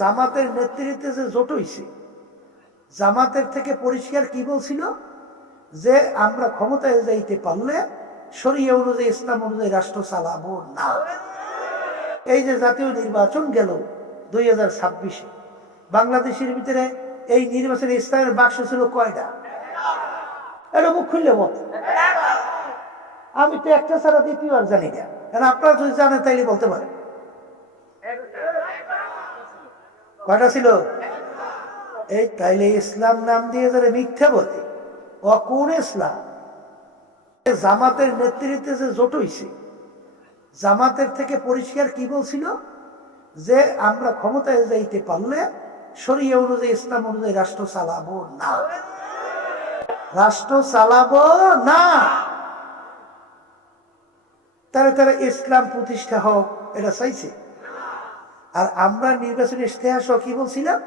জামাতের নেতৃত্বে যে জোট হইছে, জামাতের থেকে পরিষ্কার কি বলছিল যে আমরা ক্ষমতায় যাইতে পারলে শরিয়া অনুযায়ী, ইসলাম অনুযায়ী রাষ্ট্র চালাবো না। এই যে জাতীয় নির্বাচন গেল 2026-এ, বাংলাদেশের ভিতরে এই নির্বাচনে ইসলামের বাক্স ছিল কয়টা? এটা মুখ খুললে বল। আমি তো একটা ছাড়া দ্বিতীয় আর জানি না, কারণ আপনারা যদি জানেন তাইলে বলতে পারেন কয়টা ছিল। এই তাইলে ইসলাম নাম দিয়ে যারা মিথ্যা বলে, ও কোন ইসলাম? জামাতের নেতৃত্বে যে জোট হইছে, জামাতের থেকে পরিষ্কার কি বলছিল যে আমরা ক্ষমতায় যাইতে পারলে শরিয়া অনুযায়ী, ইসলাম অনুযায়ী রাষ্ট্র চালাবো না, রাষ্ট্র চালাবো না। তারা তারা ইসলাম প্রতিষ্ঠা হোক এটা চাইছে। আর আমরা নির্বাচনী ইশতেহার সহ কি বলছিলাম?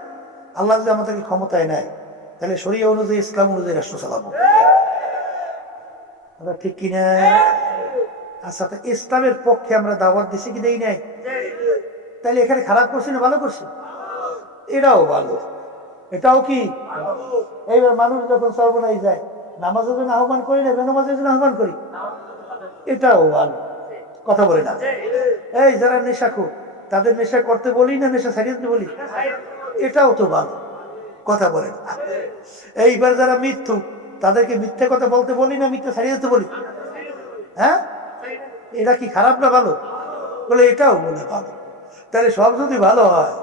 আল্লাহ যদি আমাদেরকে ক্ষমতায় নেয় তাহলে শরিয়া অনুযায়ী, ইসলাম অনুযায়ী রাষ্ট্র চালাবো। ঠিক কিনা? আচ্ছা, ইসলামের পক্ষে আমরা দাওয়াত দিছি কি দেই নাই? তাহলে এখানে খারাপ করছি না ভালো করছি? এটাও ভালো, এটাও কি? এইবার মানুষ যখন সর্বনাই যায়, নামাজের জন্য আহ্বান করি না, বেনামাজের জন্য আহ্বান করি, এটাও ভালো। কথা বলে না? এই যারা নেশাখোর তাদের নেশা করতে বলি না নেশা ছাড়িয়ে দিতে বলি? এটাও তো ভালো। কথা বলে না? এইবার যারা মিথ্যুক তাদেরকে মিথ্যে কথা বলতে বলি না মিথ্যে ছাড়িয়ে দিতে বলি? হ্যাঁ, এটা কি খারাপ না ভালো? বলে এটাও বলে ভালো। তাহলে সব যদি ভালো হয়,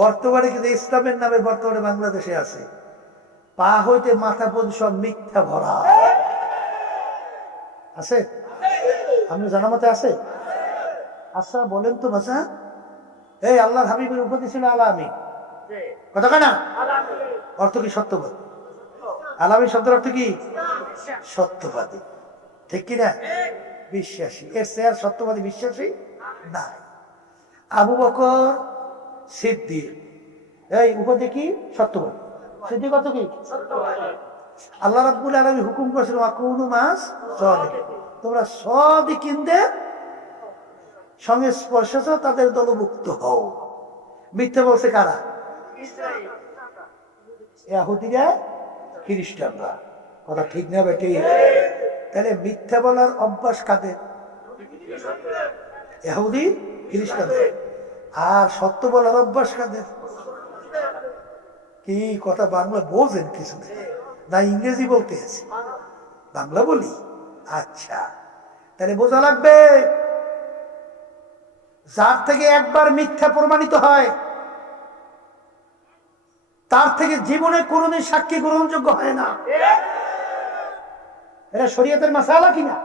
বর্তমানে কিন্তু ইসলামের নামে বর্তমানে বাংলাদেশে আছে পা হইতে মাথা পর্যন্ত সব মিথ্যা ভরা আছে। আপনি জানা মতে আছে? আচ্ছা বলেন তো বাসা, এই আল্লাহর হাবিবের উপাধি ছিল আলামী, কথা কেনা? অর্থ কি? সত্যবাদী। আলামী শব্দের অর্থ কি? সত্যবাদী, ঠিক কিনা? বিশ্বাসী। এর চেয়ে আর সত্যবাদী বিশ্বাসী নাই। আবু বকর সিদ্দিক, এই উপাধি কি? সত্যবাদী। সিদ্দিক অর্থ কি? আল্লাহ রাব্বুল আলামিন হুকুম করেছিল ওয়াকুনু মাস সাদিকিন, তোমরা সাদিকিনদের সংস্পর্শে তাদের দলভুক্ত হও। মিথ্যা বলছে কারা? ইহুদিরা, খ্রিস্টানরা। কথা ঠিক না বেটি? তাহলে মিথ্যা বলার অভ্যাস কাদের? ইহুদি, খ্রিস্টানদের। আর সত্য বলার অভ্যাস কাদের? কি কথা বাংলা বোঝেন কিছু না ইংরেজি বলতে আছে? বাংলা বলি। আচ্ছা, তাহলে বোঝা লাগবে যার থেকে একবার মিথ্যা প্রমাণিত হয় তার থেকে জীবনে কোনোদিন সাক্ষী গ্রহণযোগ্য হয় না। এটা শরীয়তের মাসালা কিনা?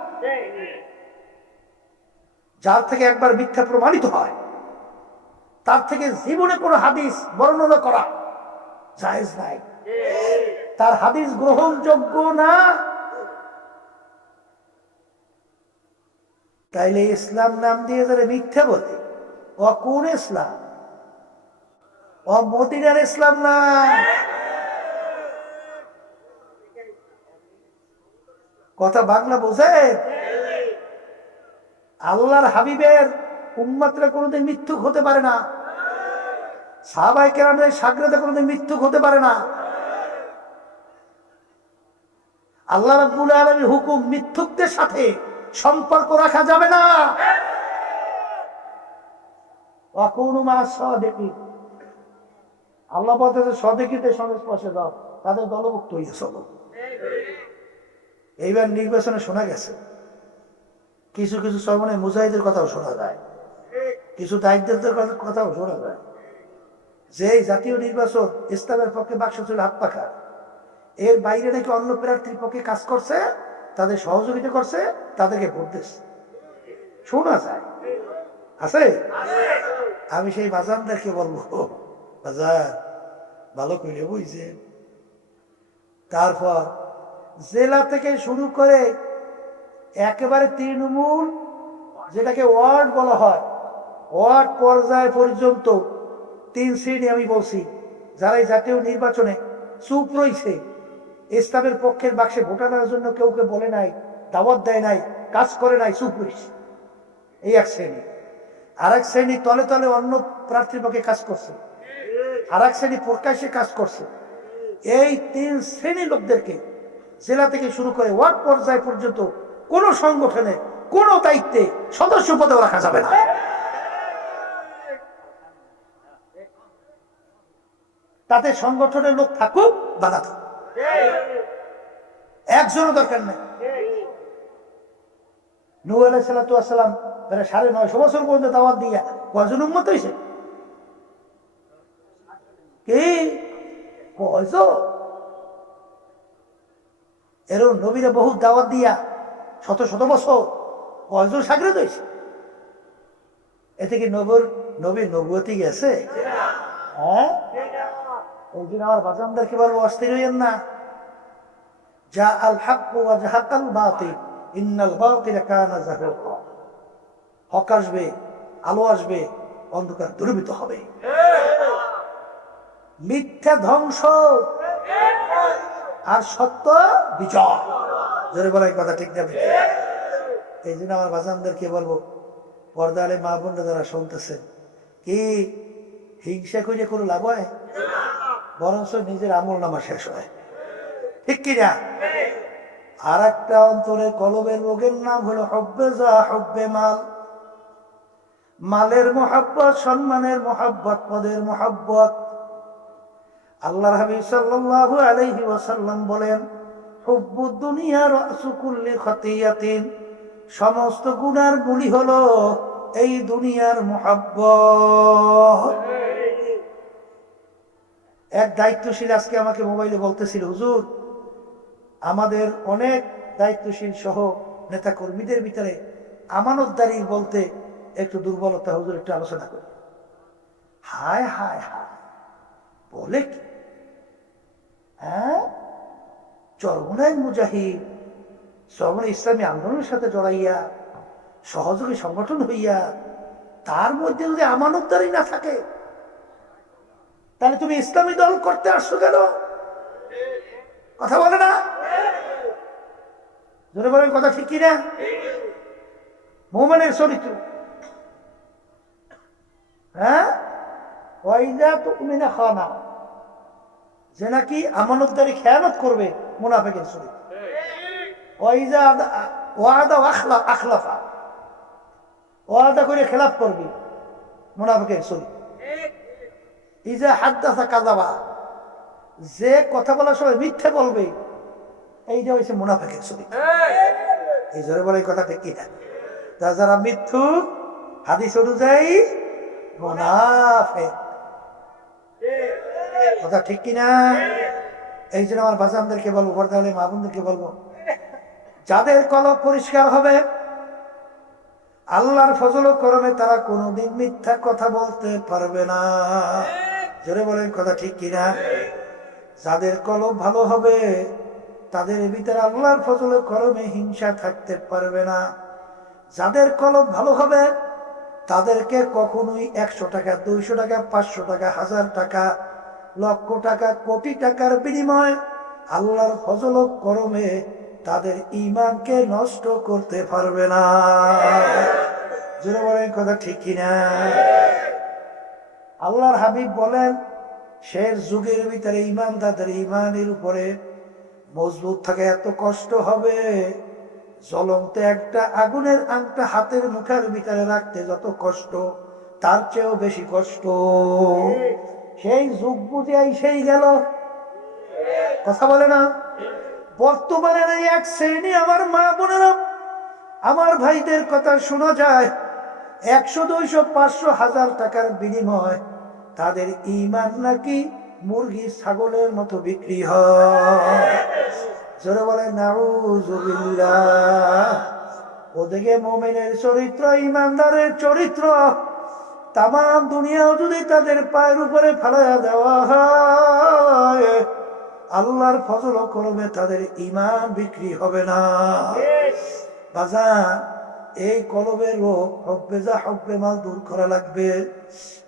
যার থেকে একবার মিথ্যা প্রমাণিত হয় তার থেকে জীবনে কোনো হাদিস বর্ণনা করা জায়েজ নাই, তার হাদিস গ্রহণযোগ্য না। তাইলে ইসলাম নাম দিয়ে যারা মিথ্যা বলে, ও কোন ইসলাম? ও মদিনার ইসলাম না। কথা বাংলা বোঝে? আল্লাহর হাবিবের উম্মতরা কোনোদিন মিথ্যুক হতে পারে না, সাহাবায়ে কেরামের শাগরেদরা কোনোদিন মিথ্যুক হতে পারে না। আল্লাহ রাব্বুল আলামিনের হুকুম, মিথ্যুকদের সাথে সম্পর্ক রাখা যাবে না। ওয়াকুনু মাস সাদিকিন, আল্লাহ বলতেছে সাদিকীদের সংস্পর্শে যাও, তাদের দলভুক্ত হয়ে চলো। এইবার নির্বাচনে শোনা গেছে কিছু কিছু সময় মুজাহিদের কথাও শোনা যায়, কিছু দায়িত্বদের কথাও শোনা যায় যে জাতীয় নির্বাচন ইসলামের পক্ষে বাক্স ছিল হাত পাখা, এর বাইরে নাকি অন্য প্রার্থীর পক্ষে কাজ করছে, তাদের সহযোগিতা করছে, তাদেরকে ভোট দিচ্ছে, শোনা যায়। আছে? আমি সেই বাজানদেরকে বলবো, বাজার ভালো করে বুঝছে। তারপর জেলা থেকে শুরু করে একেবারে তৃণমূল, যেটাকে ওয়ার্ড বলা হয়, ওয়ার্ড পর্যায় পর্যন্ত 3 শ্রেণী আমি বলছি যারা এই জাতীয় নির্বাচনে চুপ রয়েছে, ইসলামের পক্ষের বাক্সে ভোটানোর জন্য কেউকে বলে নাই, দাওয়াত দেয় নাই, কাজ করে নাই, চুপ রয়েছে, এই এক শ্রেণী। আরেক শ্রেণী তলে তলে অন্য প্রার্থীর পক্ষে কাজ করছে, আরেক শ্রেণী প্রকাশ্যে কাজ করছে। এই 3 শ্রেণীর লোকদেরকে জেলা থেকে শুরু করে ওয়ার্ড পর্যায় পর্যন্ত কোন সংগঠনে কোন দায়িত্বে সদস্য পদে রাখা যাবে না। তাতে সংগঠনের লোক থাকুক বা না থাকুক, একজনও দরকার নেই। নূহ আলাইহিস সালাম প্রায় 950 বছর পর্যন্ত দাওয়াত দিয়া কয়জন উম্মত হয়েছে? কি কয়জন? এরকম নবীরা বহু দাওয়াত দিয়া শত শত বছর কয়জন সাগরেদ হয়েছে? এতে কি নবীর নবুয়তি গেছে? হ্যাঁ, এই জন্য আমার বাজানদেরকে বলবো, অস্থির হইয়েন না। যা আল হক ওয়া জাহাকাল বাতিল ইন্নাল বাতিল কানা যাহুকা। হক আসবে, আলো আসবে, অন্ধকার দূরীভূত হবে, মিথ্যা ধ্বংস আর সত্য বিজয়। জোরে বলে কথা ঠিক না? এই জন্য আমার বাজানদেরকে বলবো, পর্দালে মা বোনরা যারা শুনতেছেন, কি হিংসা করে কোনো লাভ হয়? বরঞ্চ নিজের আমল নামা শেষ হয়, ঠিক কিনা? আর একটা অন্তরের কলবের রোগের নাম হলো হব্বে যা হব্বে মাল। মালের মোহাব্বত, সম্মানের মোহাব্বত, পদের মোহাব্বত। আল্লাহর হাবিব সাল্লাল্লাহু আলাইহি ওয়াসাল্লাম বলেন, হুব্বুদ দুনিয়া রাসু কুল্লি খতিয়াতিন। সমস্ত গুনার মূলই হলো এই দুনিয়ার মোহাব্বত। এক দায়িত্বশীল আজকে আমাকে মোবাইলে বলতেছিল, হুজুর আমাদের অনেক দায়িত্বশীল সহ নেতা কর্মীদের ভিতরে আমানতদারি বলতে একটু দুর্বলতা, হুজুর একটু আলোচনা করি। হায় হায় হায়, বলে কি? হ্যাঁ, চরমনায় মুজাহিদ, চরমনায় ইসলামী আন্দোলনের সাথে জড়াইয়া সহযোগী সংগঠন হইয়া তার মধ্যে যদি আমানতদারি না থাকে, তাহলে তুমি ইসলামী দল করতে আসছো কেন? কথা বলে না? জোরে বলেন কথা ঠিক কিনা? মুমিনের চরিত্র, হ্যাঁ, ওয়াইদা তুমিনা খানা, যে নাকি আমানতদারি খেয়ানত করবে, মুনাফিকের চরিত্র। ওয়াইদা ওয়াদা আখলাফা, ওয়াদা করে খেলাফ করবে, মুনাফিকের চরিত্র। ইজা হাদ্দাসা কাযাবা, যে কথা বলার সময় মিথ্যে বলবে, এইটা হচ্ছে মুনাফিকের চরিত্র। এই জোরে বলে কথা ঠিক কিনা? তা যারা মিথ্যুক, হাদিস অনুযায়ী মুনাফিক, কথা ঠিক কিনা? এই জন্য আমার বাজানদেরকে বলবো, পর্দালে মা বোনদেরকে বলবো, যাদের কলব পরিষ্কার হবে, আল্লাহর ফজল ও করমে তারা কোনোদিন মিথ্যা কথা বলতে পারবে না। জোরে বলেন কথা ঠিক কিনা? যাদের কলব ভালো হবে, তাদের ভিতরে আল্লাহর ফজল ও করমে হিংসা থাকতে পারবে না। যাদের কলব ভালো হবে, তাদেরকে কখনোই 100 টাকা, 200 টাকা, 500 টাকা, 1000 টাকা, লক্ষ টাকা, কোটি টাকার বিনিময় আল্লাহর ফজল ও করমে তাদের ঈমানকে নষ্ট করতে পারবে না। জোরে বলেন কথা ঠিক কিনা? আল্লাহর হাবিব বলেন, শেষ যুগের ভিতরে ঈমানদারদের ঈমানের উপরে মজবুত থাকে এত কষ্ট হবে, জ্বলন্ত একটা আগুনের আংটা হাতের মুখের ভিতরে রাখতে যত কষ্ট, তার চেয়েও বেশি কষ্ট। সেই যুগ বুঝে সেই গেল, কথা বলে না? বর্তমানে এক শ্রেণী আমার মা বোনেরা, আমার ভাইদের কথা শোনা যায়, 100, 200, 500, 1000 টাকার বিনিময় তাদের ঈমান নাকি মুরগি ছাগলের মতো বিক্রি হয়। জোরে বলে নাউযুবিল্লাহ। ওদিকে মুমিনের চরিত্র, ঈমানদারের চরিত্র তাম দুনিয়াও যদি তাদের পায়ের উপরে ফেলাইয়া দেওয়া হয়, আল্লাহর ফজল ও করমে তাদের ঈমান বিক্রি হবে না। বাজান, এই কলবের রোগ হব্বে যা হব্বে মাল দূর করা লাগবে।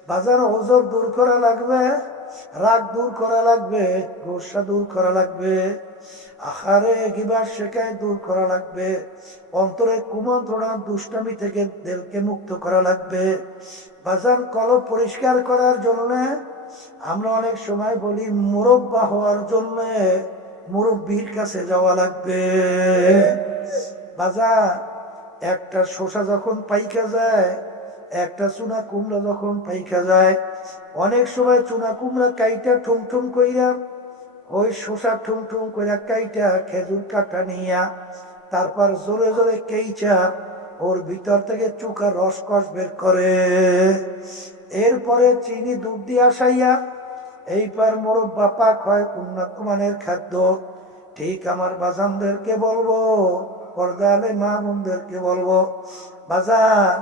বাজার ওজর দূর করা লাগবে, রাগ দূর করা লাগবে, গোসা দূর করা লাগবে। আহারে গিবত শিকায়ত দূর করা লাগবে, অন্তরে কুমন্ত্রণা দুষ্টামি থেকে দিলকে মুক্ত করা লাগবে। বাজান কলব পরিষ্কার করার জন্য আমরা অনেক সময় বলি মুরব্বা হওয়ার জন্য মুরব্বির কাছে যাওয়া লাগবে। বাজান একটা শসা যখন পাইকা যায়, একটা চুনা কুমড়া যখন পাইকা যায়, অনেক সময় চুনা কুমড়া কাইটা ঠুমঠুম কইরা, ওই শসা ঠুমঠুম কইরা কাইটা খেজুর কাটা নিয়া তারপর জোরে জোরে কেইচা ওর ভিতর থেকে চুকা রসকস বের করে, এরপরে চিনি দুধ দিয়ে আসাইয়া এইবার মোরব্বা পাক হয় উন্নত মানের খাদ্য। ঠিক আমার বাজানদেরকে বলবো, পর্দালে মা বোনদেরকে বলবো, বাজান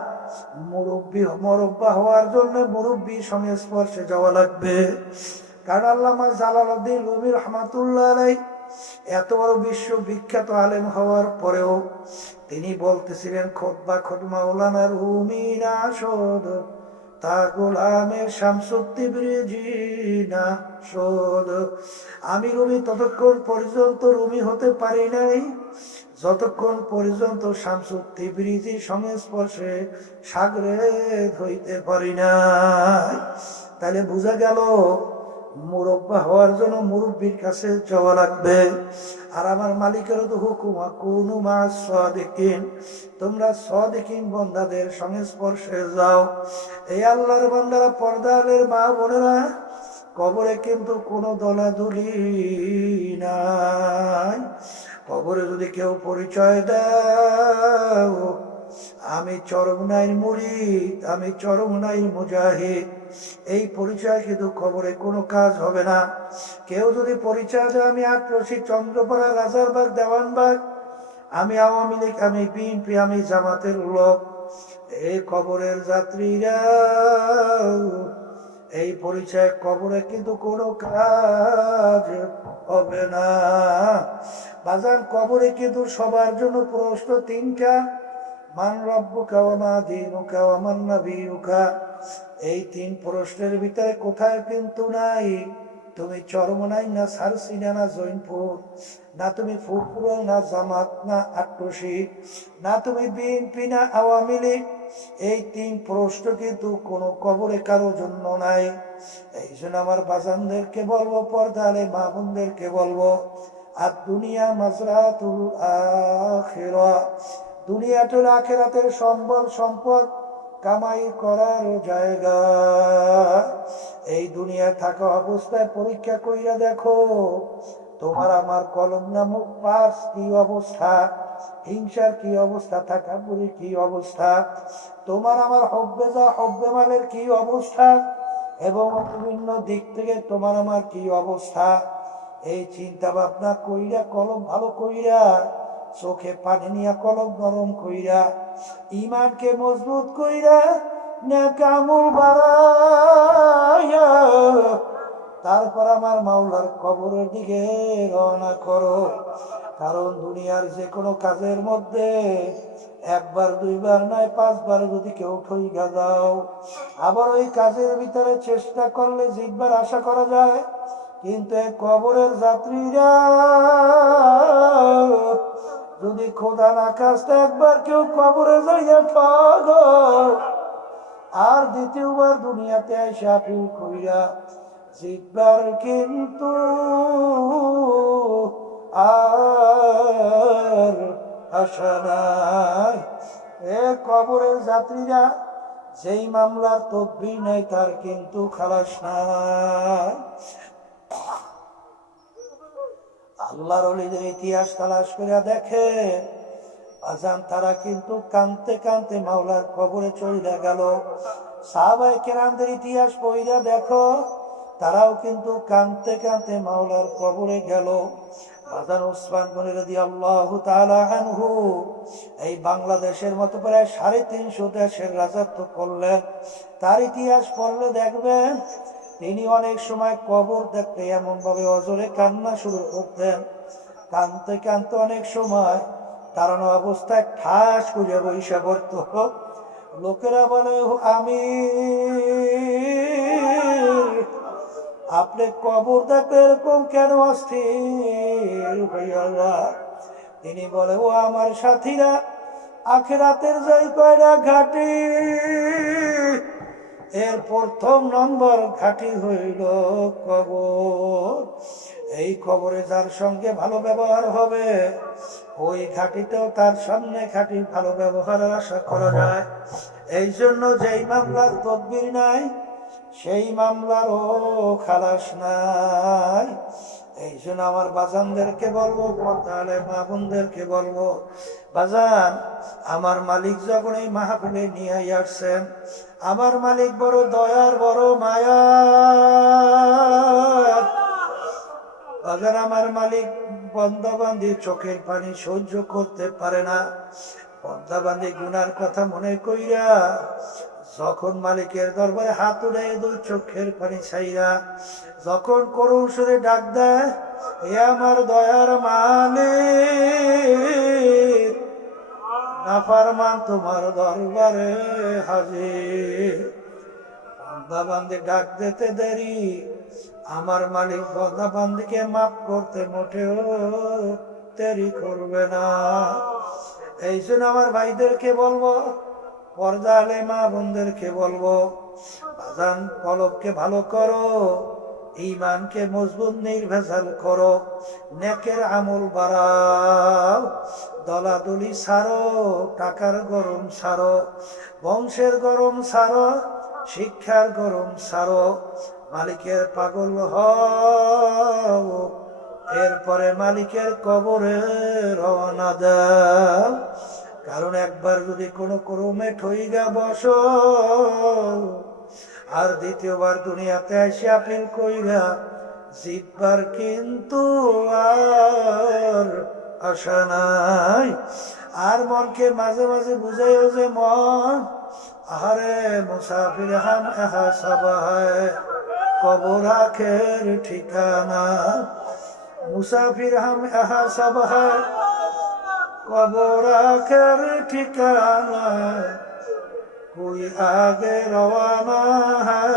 মুরব্বা হওয়ার জন্য মুরব্বীর সংস্পর্শে যাওয়া লাগবে। কারণ আল্লামা জালালউদ্দিন রুমি রহমাতুল্লাহ আলাইহি এত বড় বিশ্ববিখ্যাত আলেম হওয়ার পরেও তিনি বলতেছিলেন, খুতবা মাওলানা রুমি না শোধ তা গোলামে শামসুদ্দিবরিজি না শোধ। আমি রুমি ততক্ষণ পর্যন্ত রুমি হতে পারি নাই যতক্ষণ পর্যন্ত শামসুদ্দিবরিজির সংস্পর্শে সাগরে হইতে পারি নাই। তাহলে বোঝা গেল মুরব্বা হওয়ার জন্য মুরব্বীর কাছে যাওয়া লাগবে। আর আমার মালিকের তো হুকুম, কুনু মা সাদিকিন, তোমরা সাদিকিন বান্দাদের সংস্পর্শে যাও। এই আল্লাহর বান্দারা, পর্দালের মা বোনেরা, কবরে কিন্তু কোনো দলাদলি নাই। কবরে যদি কেউ পরিচয় দাও আমি চরমনাইর মুরিদ, আমি চরমনাইর মুজাহিদ, এই পরিচয় কিন্তু খবরে কোনো কাজ হবে না। কেউ যদি পরিচয় দেয় আমি আটরশি, চন্দ্রপাড়া, রাজারবাগ, দেওয়ানবাগ, আমি আওয়ামী লীগ, আমি বিএনপি, আমি জামাতের লোক, এই কবরের যাত্রীরা এই পরিচয় কবরে কিন্তু কোনো কাজ হবে না। বাজান কবরে কিন্তু সবার জন্য প্রশ্ন তিনটা, মান রব্বুকা ওয়া মা দীনুকা ওয়া মান নাবিয়ুকা। এই তিন প্রশ্নের ভিতরে কোথায় কিন্তু নাই তুমি চরমনাই, না সারসিনা, না জৈনপুর, না তুমি ফুরপুর, না জামাত, না আট্রসি, না তুমি বিএনপি, না আওয়ামী লীগ। এই তিন প্রশ্ন কিন্তু কোনো কবরে কারো জন্য নাই। এই জন্য আমার বাজানদেরকে বলবো, পর্দালে মা বোনদেরকে বলবো, আর দুনিয়া মাজরাতুল আখিরা, দুনিয়াটা আখিরাতের সম্বল সম্পদ কামাই করার জায়গা। এই দুনিয়া থাকা অবস্থায় পরীক্ষা কইরা দেখো তোমার আমার কলম নামক পার্স কি অবস্থা, হিংসার কি অবস্থা, থাকাপুরি কি অবস্থা, তোমার আমার হব্বে যা হব্বে মালের কি অবস্থা, এবং বিভিন্ন দিক থেকে তোমার আমার কি অবস্থা। এই চিন্তা ভাবনা কইরা কলম ভালো কইরা, চোখে পানি নিয়া কলম গরম কইরা, ইমানকে মজবুত কইরা, নেক আমল বাড়াইয়া তারপর আমার মাওলার কবরের দিকে রওনা করো। কারণ দুনিয়ার যে কোনো কাজের মধ্যে একবার দুইবার নয় 5 বার যদি কেউ ঠইকা যাও, আবার ওই কাজের ভিতরে চেষ্টা করলে জিতবার আশা করা যায়। কিন্তু এই কবরের যাত্রীরা যদি খোদা না খাস্তে একবার কেউ কবরে যাইয়া ঠগ, আর দ্বিতীয়বার দুনিয়াতে এসে আপনি কইরা জিতবার কিন্তু আর আশা নাই। এ কবরের যাত্রীরা যেই মামলার তদবির নেই তার কিন্তু খালাস নাই। আল্লাহর ওলিদের ইতিহাস তালাশ করে দেখে আজান, তারা কিন্তু কানতে কানতে মাওলার কবরে চলে গেল। সাহাবায়ে কেরামদের ইতিহাস পড়িয়া দেখো, তারাও কিন্তু কানতে কানতে মাওলার কবরে গেল। বাজান ওসমান গনি রাদিয়াল্লাহু তাআলা আনহু এই বাংলাদেশের মতো প্রায় 350 দেশের রাজত্ব করলেন। তার ইতিহাস পড়লে দেখবেন তিনি অনেক সময় কবর দেখতে এমন ভাবে অজরে কান্না শুরু করতেন, কানতে কানতে অনেক সময় দাঁড়ানো অবস্থায় ঠাস করে বৈশা পড়ত। লোকেরা বলে আমি আপনি কবর দেখতে এরকম কেন অস্থির হইয়া যায়? তিনি বলে, ও আমার সাথীরা, আখিরাতের যাই কয়টা ঘাটি, এর প্রথম নম্বর ঘাটি হইল কবর। এই কবরে যার সঙ্গে ভালো ব্যবহার হবে, ওই ঘাটিতেও তার সামনে ঘাটি ভালো ব্যবহারের আশা করা যায়। এই জন্য যেই মামলার তদবির নাই, সেই মামলারও খালাস নাই। এই জন্য আমার বাজানদেরকে বলবো, তাহলে মা বোনদেরকে বলবো, বাজান, আমার মালিক যখন এই মাহফিলে নিয়ে আসছেন, আমার মালিক বড় দয়ার, বড় মায়া। বাজান, আমার মালিক বন্দাবান্দি চোখের পানি সহ্য করতে পারে না। বন্দাবান্দি গুনার কথা মনে কইরা যখন মালিকের দরবারে হাত উঠে দুই চোখের পানি ছাইরা যখন করুণ সুরে ডাক দেয়, এ আমার দয়ার মালিক, নাফরমান তোমার দরবারে হাজির। বন্দাবান্দি ডাক দিতে দেরি, আমার মালিক বন্দাবান্দিকে মাফ করতে মোটেও দেরি করবে না। এই জন্য আমার ভাইদেরকে বলবো, পর্দা আলে মা বোনদেরকে বলবো, বাজান, কলবকে ভালো করো, ঈমানকে মজবুত নির্ভেজাল করো, নেকের আমল বাড়াও, দলাদলি ছাড়ো, টাকার গরম ছাড়ো, বংশের গরম ছাড়ো, শিক্ষার গরম ছাড়ো, মালিকের পাগল হও, এরপরে মালিকের কবরে রওনা দাও। কারণ একবার যদি কোনো ক্রমে ঠইগা বসো, আর দ্বিতীয়বার দুনিয়াতে এসে আপিল কইরা জিতবার কিন্তু আর আশা নাই। আর মনকে মাঝে মাঝে বুঝাইও যে, মন, আরে মুসাফির হাম এহা সবা হয়, কবর আখের ঠিকানা। মুসাফির হাম এহা সব হয়, কবর আখের ঠিকানা। कोई आगे रवाना है,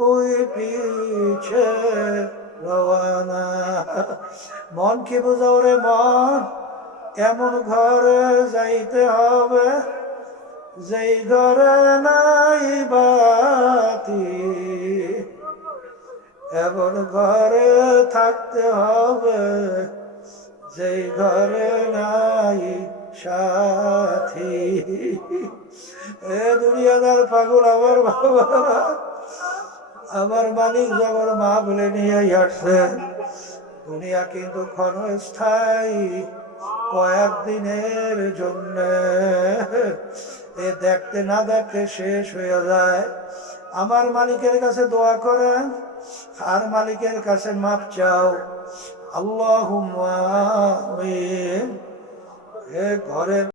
कोई पीछे रवाना। মন কি বুঝাও রে মন, এমন ঘরে যাইতে হবে যেই ঘরে নাই বাতি, এমন ঘরে থাকতে হবে যেই ঘরে নাই সাথী। এ দুনিয়াদার পাগল আমার বাবা, আমার মালিক যখন মা বলে নিয়ে আসছে, দুনিয়া কিন্তু ক্ষণস্থায়ী, কয়েকদিনের জন্য। এ দেখতে না দেখতে শেষ হয়ে যায়। আমার মালিকের কাছে দোয়া করেন, আর মালিকের কাছে মাপ চাও। আল্লাহুম্মা আমিন। ঘরের